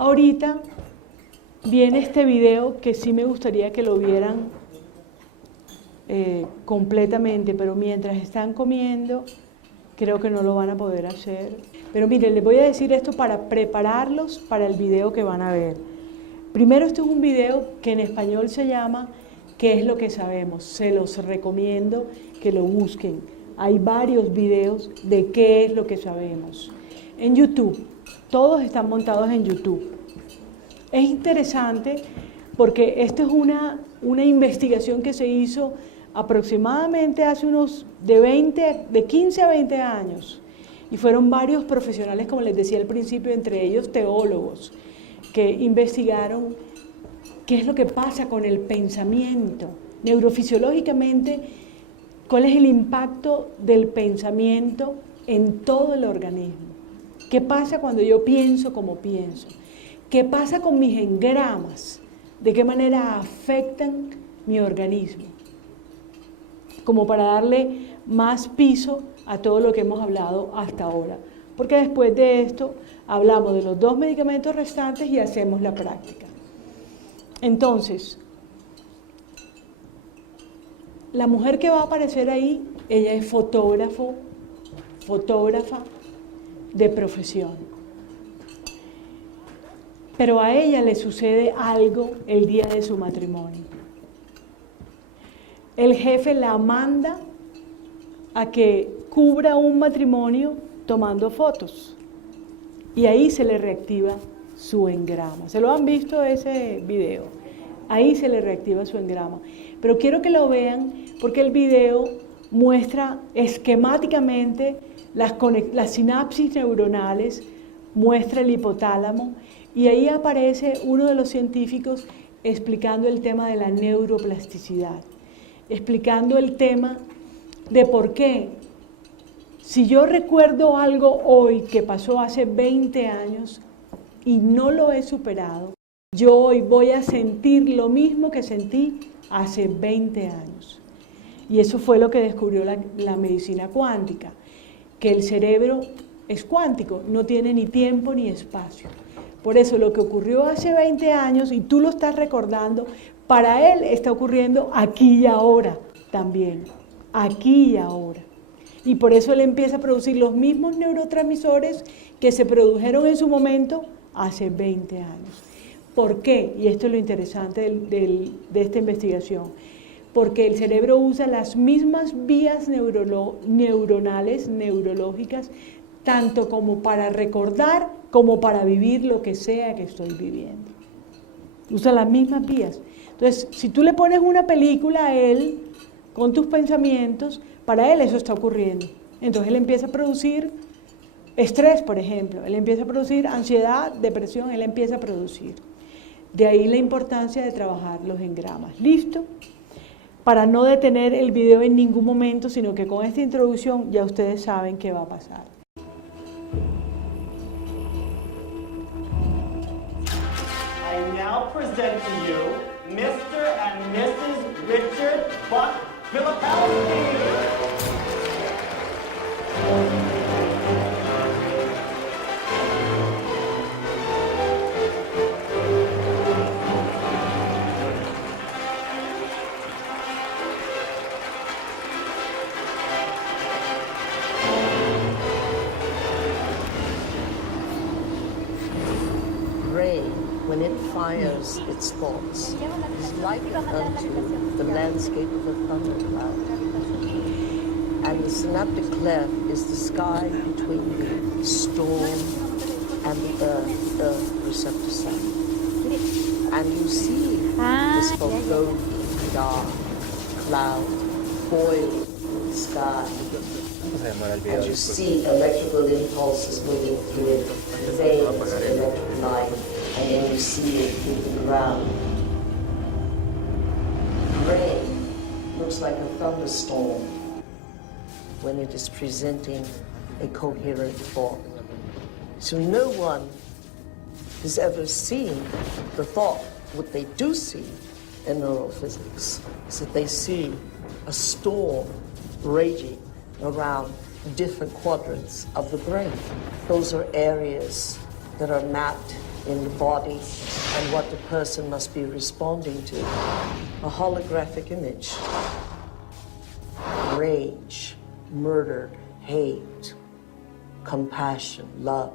Ahorita viene este video que sí me gustaría que lo vieran completamente, pero mientras están comiendo, creo que no lo van a poder hacer. Pero miren, les voy a decir esto para prepararlos para el video que van a ver. Primero, este es un video que en español se llama ¿Qué es lo que sabemos? Se los recomiendo que lo busquen. Hay varios videos de qué es lo que sabemos. En YouTube, todos están montados en YouTube. Es interesante porque esto es una investigación que se hizo aproximadamente hace unos de 15 a 20 años. Y fueron varios profesionales, como les decía al principio, entre ellos teólogos, que investigaron qué es lo que pasa con el pensamiento. Neurofisiológicamente, cuál es el impacto del pensamiento en todo el organismo. ¿Qué pasa cuando yo pienso como pienso? ¿Qué pasa con mis engramas? ¿De qué manera afectan mi organismo? Como para darle más piso a todo lo que hemos hablado hasta ahora. Porque después de esto hablamos de los 2 medicamentos restantes y hacemos la práctica. Entonces, la mujer que va a aparecer ahí, ella es fotógrafa de profesión. Pero a ella le sucede algo el día de su matrimonio. El jefe la manda a que cubra un matrimonio tomando fotos. Y ahí se le reactiva su engrama. ¿Se lo han visto ese video? Ahí se le reactiva su engrama. Pero quiero que lo vean porque el video muestra esquemáticamente las sinapsis neuronales, muestra el hipotálamo, y ahí aparece uno de los científicos explicando el tema de la neuroplasticidad, explicando el tema de por qué, si yo recuerdo algo hoy que pasó hace 20 años y no lo he superado, yo hoy voy a sentir lo mismo que sentí hace 20 años. Y eso fue lo que descubrió la medicina cuántica, que el cerebro es cuántico, no tiene ni tiempo ni espacio. Por eso lo que ocurrió hace 20 años, y tú lo estás recordando, para él está ocurriendo aquí y ahora también, aquí y ahora. Y por eso él empieza a producir los mismos neurotransmisores que se produjeron en su momento hace 20 años. ¿Por qué? Y esto es lo interesante de esta investigación. Porque el cerebro usa las mismas vías neuronales, neurológicas, tanto como para recordar, como para vivir lo que sea que estoy viviendo. Usa las mismas vías. Entonces, si tú le pones una película a él, con tus pensamientos, para él eso está ocurriendo. Entonces él empieza a producir estrés, por ejemplo, él empieza a producir ansiedad, depresión, él empieza a producir. De ahí la importancia de trabajar los engramas. ¿Listo? Para no detener el video en ningún momento, sino que con esta introducción ya ustedes saben qué va a pasar. I now present to you Mr. and Mrs. Richard Buck Filipowski. When it fires its thoughts, is likened unto the landscape of a thundercloud. And the synaptic cleft is the sky between the storm and the earth receptor side. And you see this foreboding dark cloud boiling in the sky. And you see electrical impulses moving through it, the veins of electric light. And then you see it through the ground. Gray looks like a thunderstorm when it is presenting a coherent thought. So no one has ever seen the thought. What they do see in neurophysics is that they see a storm raging around different quadrants of the brain. Those are areas that are mapped in the body and what the person must be responding to. A holographic image. Rage, murder, hate, compassion, love.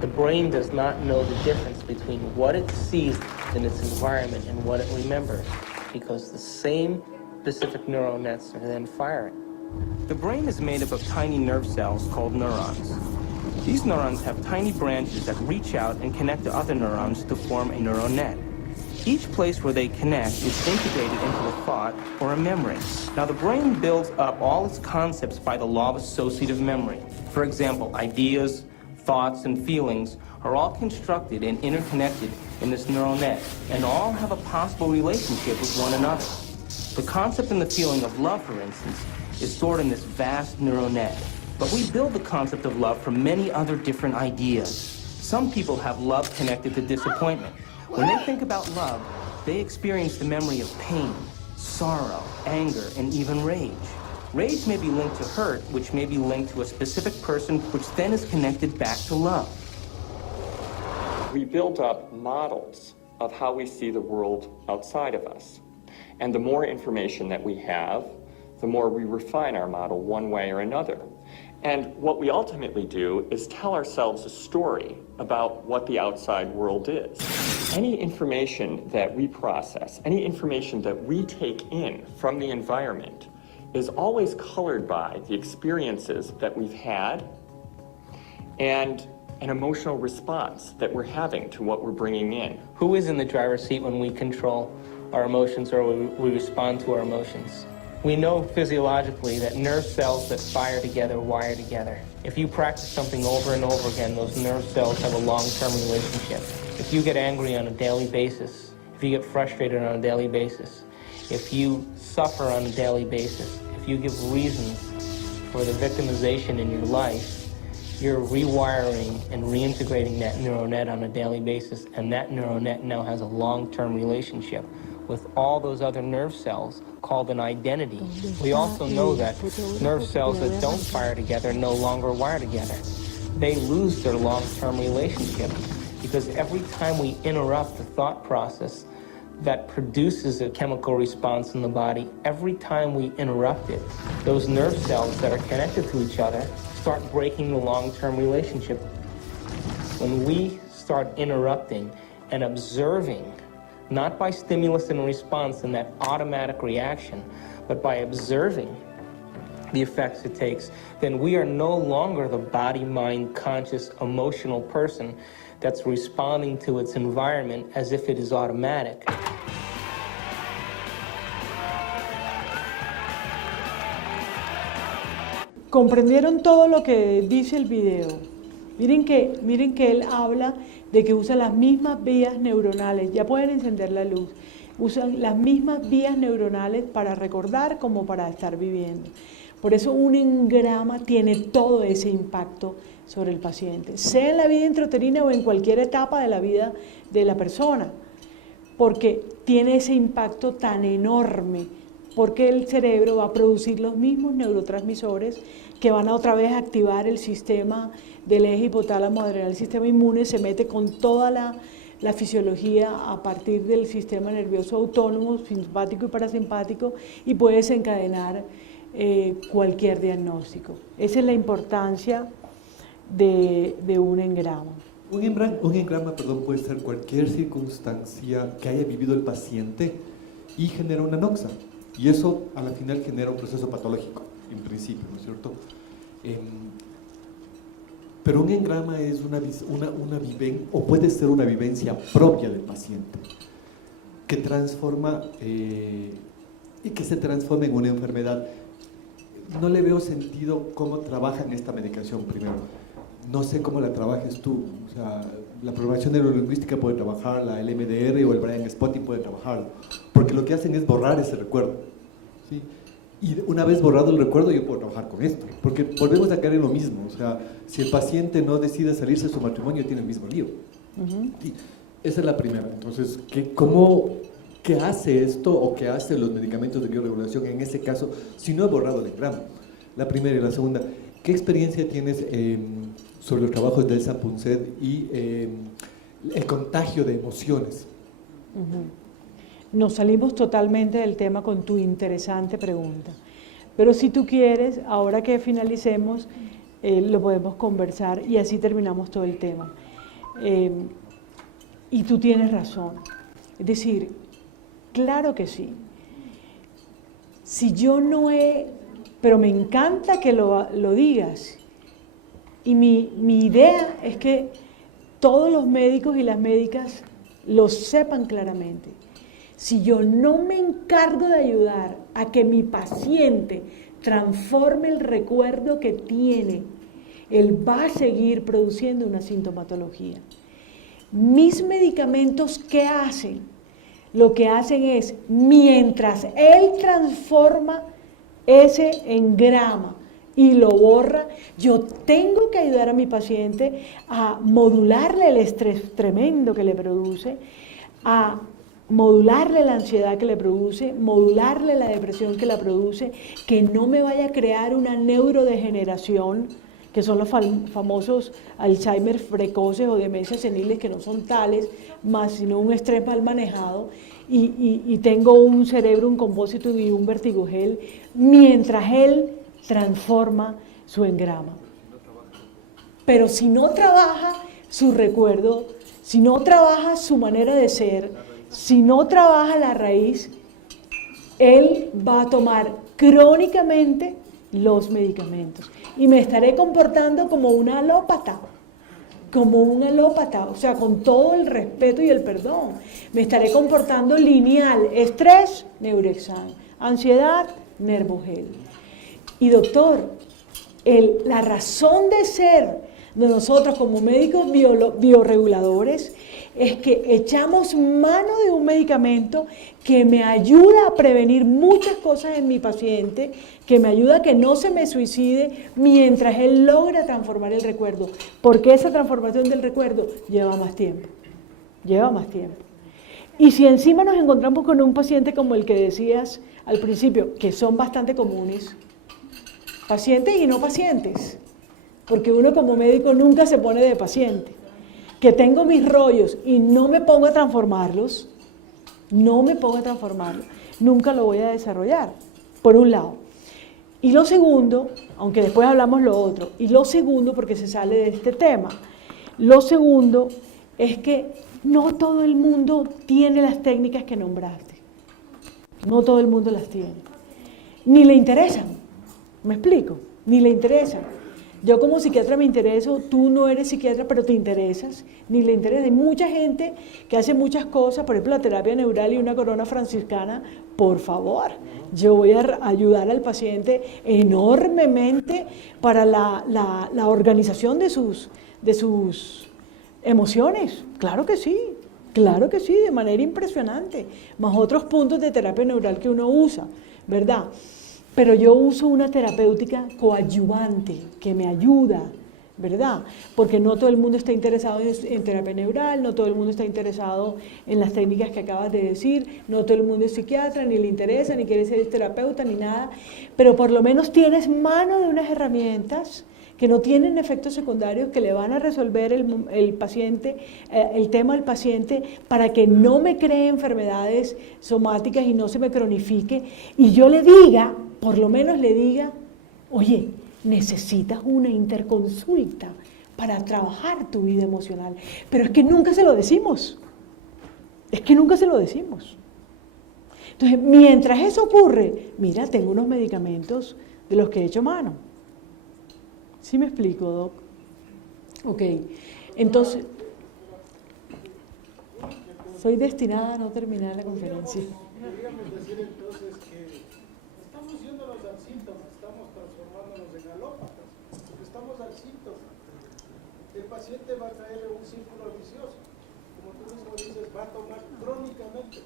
The brain does not know the difference between what it sees in its environment and what it remembers, because the same specific neural nets are then firing. The brain is made up of tiny nerve cells called neurons. These neurons have tiny branches that reach out and connect to other neurons to form a neural net. Each place where they connect is incubated into a thought or a memory. Now, the brain builds up all its concepts by the law of associative memory. For example, ideas, thoughts, and feelings are all constructed and interconnected in this neural net, and all have a possible relationship with one another. The concept and the feeling of love, for instance, is stored in this vast neural net. But we build the concept of love from many other different ideas. Some people have love connected to disappointment. When they think about love, they experience the memory of pain, sorrow, anger, and even rage. Rage may be linked to hurt, which may be linked to a specific person, which then is connected back to love. We build up models of how we see the world outside of us. And the more information that we have, the more we refine our model one way or another. And what we ultimately do is tell ourselves a story about what the outside world is. Any information that we process, any information that we take in from the environment is always colored by the experiences that we've had and an emotional response that we're having to what we're bringing in. Who is in the driver's seat when we control our emotions or we respond to our emotions? We know physiologically that nerve cells that fire together wire together. If you practice something over and over again, those nerve cells have a long-term relationship. If you get angry on a daily basis, if you get frustrated on a daily basis, if you suffer on a daily basis, if you give reasons for the victimization in your life, you're rewiring and reintegrating that neural net on a daily basis, and that neural net now has a long-term relationship with all those other nerve cells called an identity. We also know that nerve cells that don't fire together no longer wire together. They lose their long-term relationship because every time we interrupt the thought process that produces a chemical response in the body, every time we interrupt it, those nerve cells that are connected to each other start breaking the long-term relationship. When we start interrupting and observing, not by stimulus and response and that automatic reaction, but by observing the effects it takes, then we are no longer the body, mind, conscious, emotional person that's responding to its environment as if it is automatic. ¿Comprendieron todo lo que dice el video? Miren que él habla de que usa las mismas vías neuronales, ya pueden encender la luz, usan las mismas vías neuronales para recordar como para estar viviendo. Por eso un engrama tiene todo ese impacto sobre el paciente, sea en la vida intrauterina o en cualquier etapa de la vida de la persona, porque tiene ese impacto tan enorme, porque el cerebro va a producir los mismos neurotransmisores que van a otra vez activar el sistema del eje hipotálamo adrenal, el sistema inmune se mete con toda la fisiología a partir del sistema nervioso autónomo, simpático y parasimpático, y puede desencadenar cualquier diagnóstico. Esa es la importancia de un engrama. Un engrama, puede ser cualquier circunstancia que haya vivido el paciente y genera una noxa. Y eso, a la final, genera un proceso patológico, en principio, ¿no es cierto? Pero un engrama es una vivencia, o puede ser una vivencia propia del paciente, que transforma y que se transforma en una enfermedad. No le veo sentido cómo trabajan esta medicación primero. No sé cómo la trabajes tú. O sea, la programación neurolingüística puede trabajarla, el MDR o el Brain Spotting puede trabajarlo, porque lo que hacen es borrar ese recuerdo, ¿sí? Y una vez borrado el recuerdo, yo puedo trabajar con esto, porque volvemos a caer en lo mismo. O sea, si el paciente no decide salirse de su matrimonio, tiene el mismo lío. Sí, esa es la primera. Entonces, ¿qué hace esto o qué hacen los medicamentos de bioregulación en ese caso si no he borrado el engrama? La primera. Y la segunda, ¿qué experiencia tienes sobre los trabajos de Elsa Punset y el contagio de emociones. Nos salimos totalmente del tema con tu interesante pregunta. Pero si tú quieres, ahora que finalicemos, lo podemos conversar y así terminamos todo el tema. Y tú tienes razón. Es decir, claro que sí. Si yo no he... Pero me encanta que lo digas. Y mi idea es que todos los médicos y las médicas lo sepan claramente. Si yo no me encargo de ayudar a que mi paciente transforme el recuerdo que tiene, él va a seguir produciendo una sintomatología. Mis medicamentos, ¿qué hacen? Lo que hacen es, mientras él transforma ese engrama y lo borra, yo tengo que ayudar a mi paciente a modularle el estrés tremendo que le produce, a modularle la ansiedad que le produce, modularle la depresión que la produce, que no me vaya a crear una neurodegeneración, que son los famosos Alzheimer precoces o demencias seniles, que no son tales, más sino un estrés mal manejado, y tengo un cerebro, un compósito y un vertigogel, mientras él transforma su engrama. Pero si no trabaja su recuerdo, si no trabaja su manera de ser, si no trabaja la raíz, él va a tomar crónicamente los medicamentos y me estaré comportando como una alópata, o sea, con todo el respeto y el perdón. Me estaré comportando lineal: estrés, Neurexan; ansiedad, Nervogel. Y doctor, la razón de ser de nosotros como médicos bioreguladores es que echamos mano de un medicamento que me ayuda a prevenir muchas cosas en mi paciente, que me ayuda a que no se me suicide mientras él logra transformar el recuerdo, porque esa transformación del recuerdo lleva más tiempo. Y si encima nos encontramos con un paciente como el que decías al principio, que son bastante comunes, pacientes y no pacientes, porque uno como médico nunca se pone de paciente, que tengo mis rollos y no me pongo a transformarlos, nunca lo voy a desarrollar, por un lado. Y lo segundo, aunque después hablamos lo otro, y lo segundo, porque se sale de este tema, lo segundo es que no todo el mundo tiene las técnicas que nombraste, no todo el mundo las tiene, ni le interesan, ¿me explico? Ni le interesan. Yo como psiquiatra me intereso, tú no eres psiquiatra, pero te interesas, ni le interesa. Hay mucha gente que hace muchas cosas, por ejemplo, la terapia neural y una corona franciscana. Por favor, yo voy a ayudar al paciente enormemente para la organización de sus emociones. Claro que sí, de manera impresionante. Más otros puntos de terapia neural que uno usa, ¿verdad? Pero yo uso una terapéutica coadyuvante que me ayuda, ¿verdad? Porque no todo el mundo está interesado en terapia neural, no todo el mundo está interesado en las técnicas que acabas de decir, no todo el mundo es psiquiatra, ni le interesa, ni quiere ser terapeuta, ni nada, pero por lo menos tienes mano de unas herramientas que no tienen efectos secundarios, que le van a resolver el paciente, el tema del paciente, para que no me cree enfermedades somáticas y no se me cronifique, y yo le diga, por lo menos le diga, oye, necesitas una interconsulta para trabajar tu vida emocional. Pero es que nunca se lo decimos. Entonces, mientras eso ocurre, mira, tengo unos medicamentos de los que he hecho mano. ¿Sí me explico, Doc? Ok, entonces, soy destinada a no terminar la conferencia. Podríamos decir entonces que estamos yéndonos al síntoma, estamos transformándonos en alópatas, porque estamos al síntoma. El paciente va a caer en un círculo vicioso, como tú mismo dices, va a tomar crónicamente.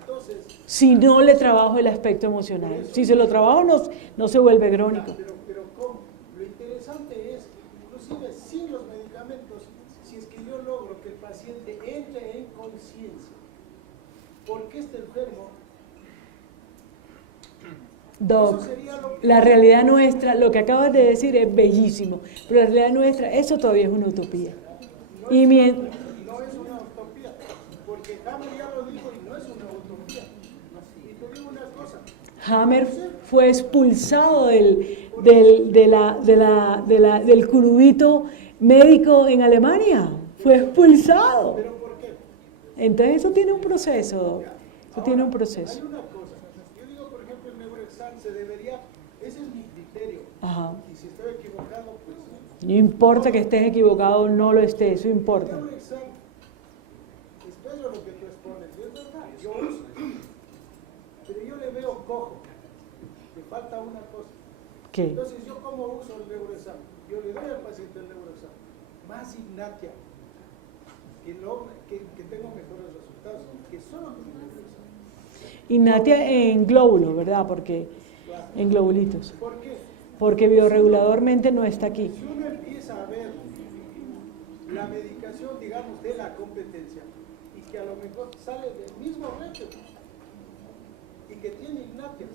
Entonces, si no le trabajo el aspecto emocional, si se lo trabajo no se vuelve crónico. Pero ¿cómo? Lo interesante es que inclusive sin los medicamentos, si es que yo logro que el paciente entre en conciencia, ¿por qué está enfermo? Doc, Eso sería lo que... la realidad nuestra, lo que acabas de decir es bellísimo, pero la realidad nuestra, eso todavía es una utopía. Y No es una utopía, porque Hammer ya lo dijo y no es una utopía. Y te digo una cosa, Hammer fue expulsado del curubito médico en Alemania, fue expulsado. ¿pero por qué? Entonces eso tiene un proceso, Doc. Eso tiene un proceso. Hay una cosa, yo digo, por ejemplo, el neuroexam se debería, ese es mi criterio, Ajá. y si estoy equivocado, pues... No importa que estés equivocado o no lo estés, eso El importa. neuroexam, es bello lo que tú expones, y es verdad, yo uso, pero yo le veo cojo, le falta una cosa. ¿Qué? Entonces, ¿yo cómo uso el neuroexam? Yo le doy al paciente el neuroexam, más Ignatia, que tengo mejores resultados, que solo con el neuroexam. Ignatia en glóbulos, ¿verdad? Porque en globulitos. ¿Por qué? Porque bioreguladormente no está aquí. Si uno empieza a ver la medicación, digamos, de la competencia, y que a lo mejor sale del mismo reto, y que tiene Ignatia,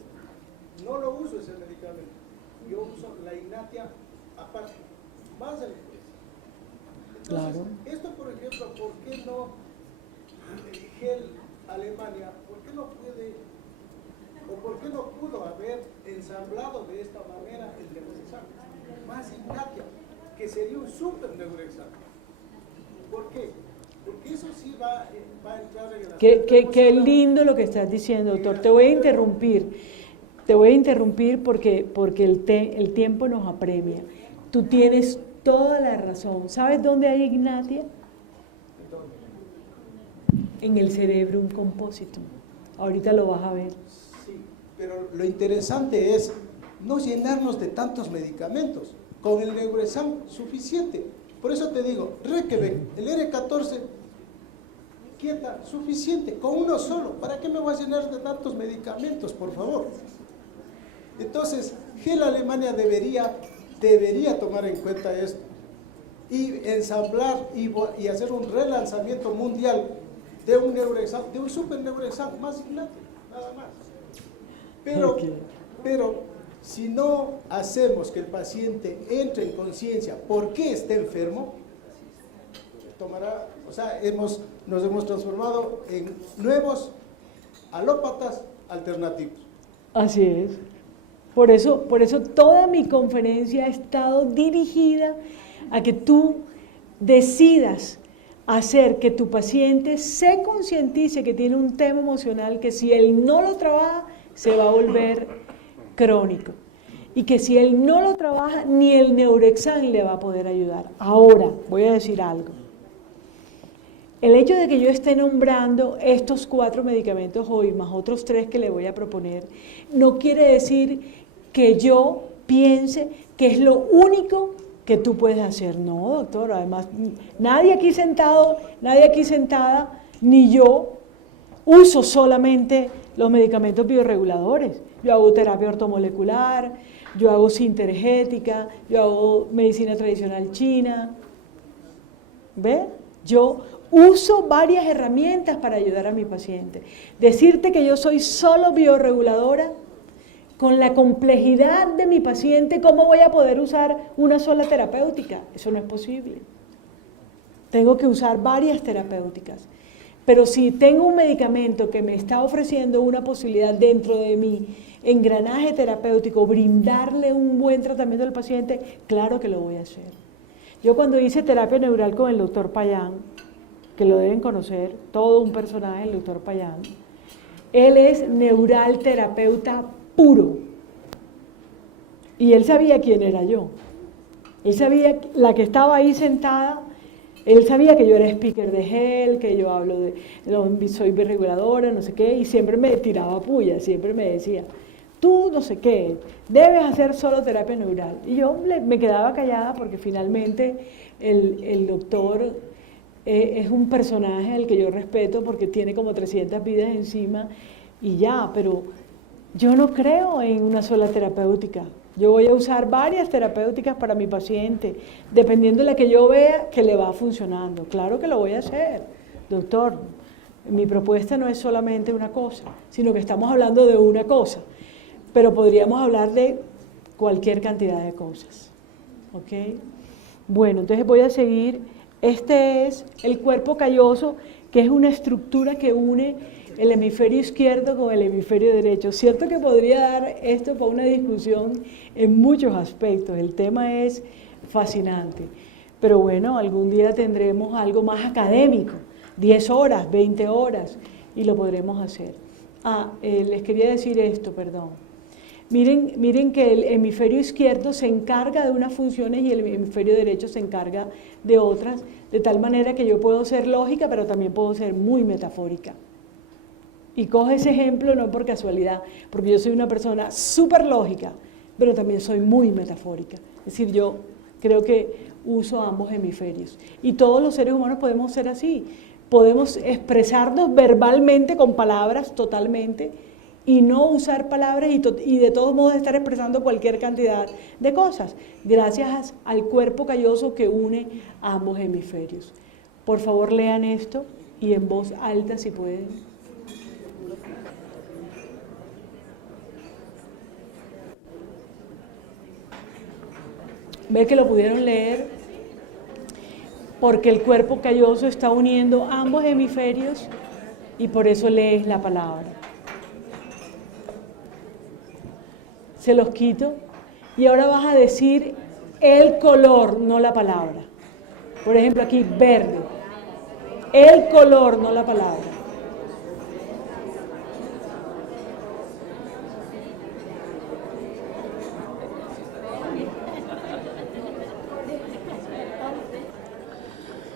no lo uso ese medicamento, yo uso la Ignatia aparte, más el precio. Entonces, Claro. esto por ejemplo, ¿por qué no GEL Alemania, por qué no puede, o por qué no pudo haber ensamblado de esta manera el neuroexam? Más Ignatia, que sería un super neuroexam. ¿Por qué? Porque eso sí va a entrar en el Qué lindo lo que estás diciendo, doctor. Te voy a interrumpir porque el tiempo nos apremia. Tú tienes toda la razón. ¿Sabes dónde hay Ignatia? En el cerebro, un compósito. Ahorita lo vas a ver. Sí, pero lo interesante es no llenarnos de tantos medicamentos. Con el neuroexam suficiente. Por eso te digo, Requebec, el R14, quieta, suficiente, con uno solo. ¿Para qué me voy a llenar de tantos medicamentos, por favor? Entonces, GEL Alemania debería tomar en cuenta esto y ensamblar y hacer un relanzamiento mundial de un neuroexam, de un super neuroexam más Ignatia, nada más. Pero si no hacemos que el paciente entre en conciencia por qué está enfermo, tomará, o sea, nos hemos transformado en nuevos alópatas alternativos. Así es. Por eso toda mi conferencia ha estado dirigida a que tú decidas hacer que tu paciente se concientice que tiene un tema emocional que si él no lo trabaja se va a volver crónico y que si él no lo trabaja ni el neuroexam le va a poder ayudar. Ahora voy a decir algo. El hecho de que yo esté nombrando estos 4 medicamentos hoy, más otros 3 que le voy a proponer, no quiere decir que yo piense que es lo único que tú puedes hacer. No, doctor, además, nadie aquí sentada, ni yo, uso solamente los medicamentos bioreguladores. Yo hago terapia ortomolecular, yo hago sintergética, yo hago medicina tradicional china. ¿Ve? Yo uso varias herramientas para ayudar a mi paciente. Decirte que yo soy solo bioreguladora, con la complejidad de mi paciente, ¿cómo voy a poder usar una sola terapéutica? Eso no es posible. Tengo que usar varias terapéuticas. Pero si tengo un medicamento que me está ofreciendo una posibilidad dentro de mi engranaje terapéutico, brindarle un buen tratamiento al paciente, claro que lo voy a hacer. Yo cuando hice terapia neural con el doctor Payán, que lo deben conocer, todo un personaje, el doctor Payán, él es neural terapeuta puro. Y él sabía quién era yo. Él sabía, la que estaba ahí sentada, él sabía que yo era speaker de GEL, que yo hablo soy bioreguladora, no sé qué, y siempre me tiraba puya, siempre me decía, tú no sé qué, debes hacer solo terapia neural. Y yo me quedaba callada porque finalmente el doctor es un personaje al que yo respeto porque tiene como 300 vidas encima y ya, pero yo no creo en una sola terapéutica. Yo voy a usar varias terapéuticas para mi paciente, dependiendo de la que yo vea que le va funcionando. Claro que lo voy a hacer, doctor. Mi propuesta no es solamente una cosa, sino que estamos hablando de una cosa. pero podríamos hablar de cualquier cantidad de cosas. ¿Ok? Bueno, entonces voy a seguir. Este es el cuerpo calloso, que es una estructura que une el hemisferio izquierdo con el hemisferio derecho. Cierto que podría dar esto para una discusión en muchos aspectos, el tema es fascinante, pero bueno, algún día tendremos algo más académico, 10 horas, 20 horas, y lo podremos hacer. Les quería decir esto, perdón. Miren que el hemisferio izquierdo se encarga de unas funciones y el hemisferio derecho se encarga de otras, de tal manera que yo puedo ser lógica, pero también puedo ser muy metafórica. Y coge ese ejemplo no por casualidad, porque yo soy una persona súper lógica, pero también soy muy metafórica. Es decir, yo creo que uso ambos hemisferios. Y todos los seres humanos podemos ser así. Podemos expresarnos verbalmente con palabras totalmente y no usar palabras y de todos modos estar expresando cualquier cantidad de cosas, gracias al cuerpo calloso que une a ambos hemisferios. Por favor, lean esto y en voz alta si pueden. ¿Ve que lo pudieron leer? Porque el cuerpo calloso está uniendo ambos hemisferios y por eso lees la palabra. Se los quito y ahora vas a decir el color, no la palabra. Por ejemplo, aquí verde. El color, no la palabra.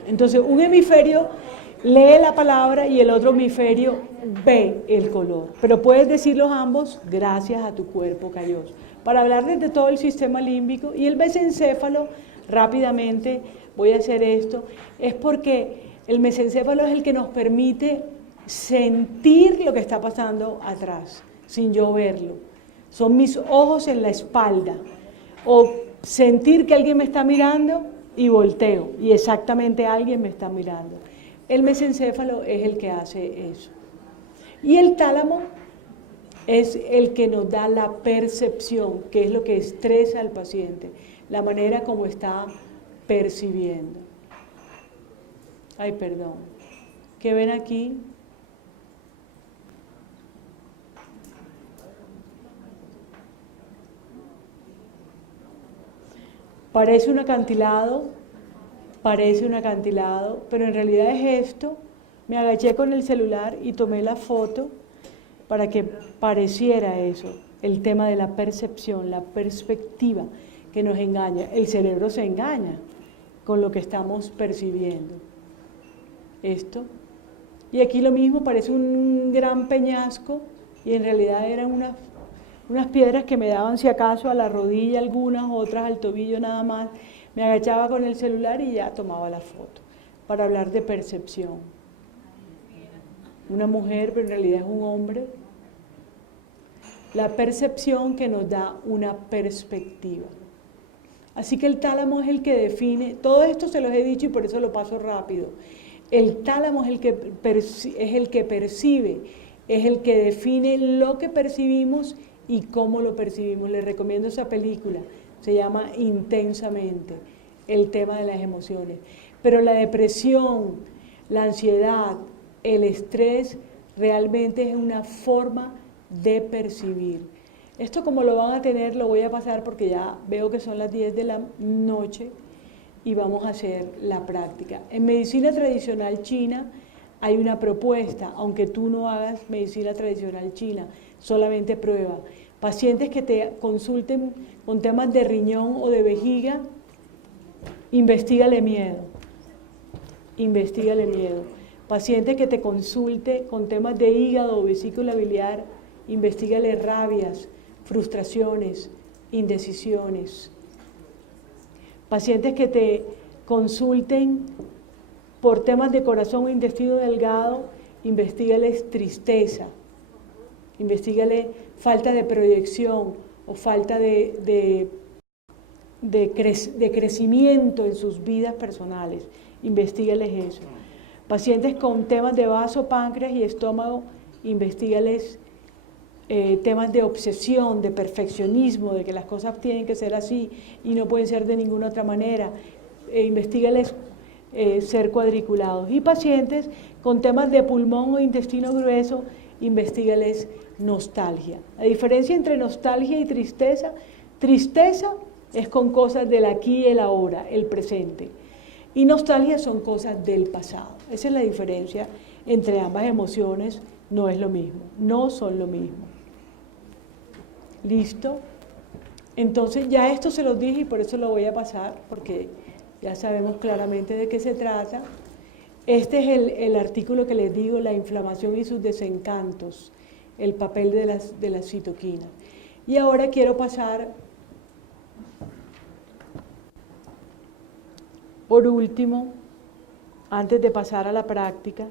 Entonces, un hemisferio lee la palabra y el otro hemisferio ve el color. Pero puedes decirlos ambos gracias a tu cuerpo calloso. Para hablar de todo el sistema límbico y el mesencéfalo, rápidamente voy a hacer esto, es porque el mesencéfalo es el que nos permite sentir lo que está pasando atrás, sin yo verlo. Son mis ojos en la espalda. O sentir que alguien me está mirando y volteo, y exactamente alguien me está mirando. El mesencéfalo es el que hace eso. Y el tálamo es el que nos da la percepción, que es lo que estresa al paciente, la manera como está percibiendo. Ay, perdón. ¿Qué ven aquí? Parece un acantilado, pero en realidad es esto. Me agaché con el celular y tomé la foto para que pareciera eso, el tema de la percepción, la perspectiva que nos engaña. El cerebro se engaña con lo que estamos percibiendo. Esto. Y aquí lo mismo, parece un gran peñasco y en realidad eran unas piedras que me daban si acaso a la rodilla algunas, otras al tobillo nada más. Me agachaba con el celular y ya tomaba la foto para hablar de percepción. Una mujer, pero en realidad es un hombre. La percepción que nos da una perspectiva. Así que el tálamo es el que define, todo esto se los he dicho y por eso lo paso rápido. El tálamo es el que percibe, es el que define lo que percibimos y cómo lo percibimos. Les recomiendo esa película, se llama Intensamente, el tema de las emociones. Pero la depresión, la ansiedad, el estrés realmente es una forma de percibir. Esto como lo van a tener, lo voy a pasar porque ya veo que son las 10 de la noche y vamos a hacer la práctica. En medicina tradicional china hay una propuesta, aunque tú no hagas medicina tradicional china, solamente prueba. Pacientes que te consulten con temas de riñón o de vejiga, investígale miedo. Investígale miedo. Paciente que te consulte con temas de hígado o vesícula biliar, investígale rabias, frustraciones, indecisiones. Pacientes que te consulten por temas de corazón o intestino delgado, investígales tristeza, investígale falta de proyección o falta de crecimiento en sus vidas personales, investígales eso. Pacientes con temas de vaso, páncreas y estómago, investígales temas de obsesión, de perfeccionismo, de que las cosas tienen que ser así y no pueden ser de ninguna otra manera. Investígales ser cuadriculados. Y pacientes con temas de pulmón o intestino grueso, investígales nostalgia. La diferencia entre nostalgia y tristeza es con cosas del aquí y el ahora, el presente. Y nostalgia son cosas del pasado. Esa es la diferencia entre ambas emociones, no es lo mismo, no son lo mismo. ¿Listo? Entonces ya esto se los dije y por eso lo voy a pasar, porque ya sabemos claramente de qué se trata. Este es el artículo que les digo, la inflamación y sus desencantos, el papel de las citoquinas. Y ahora quiero pasar, por último, antes de pasar a la práctica,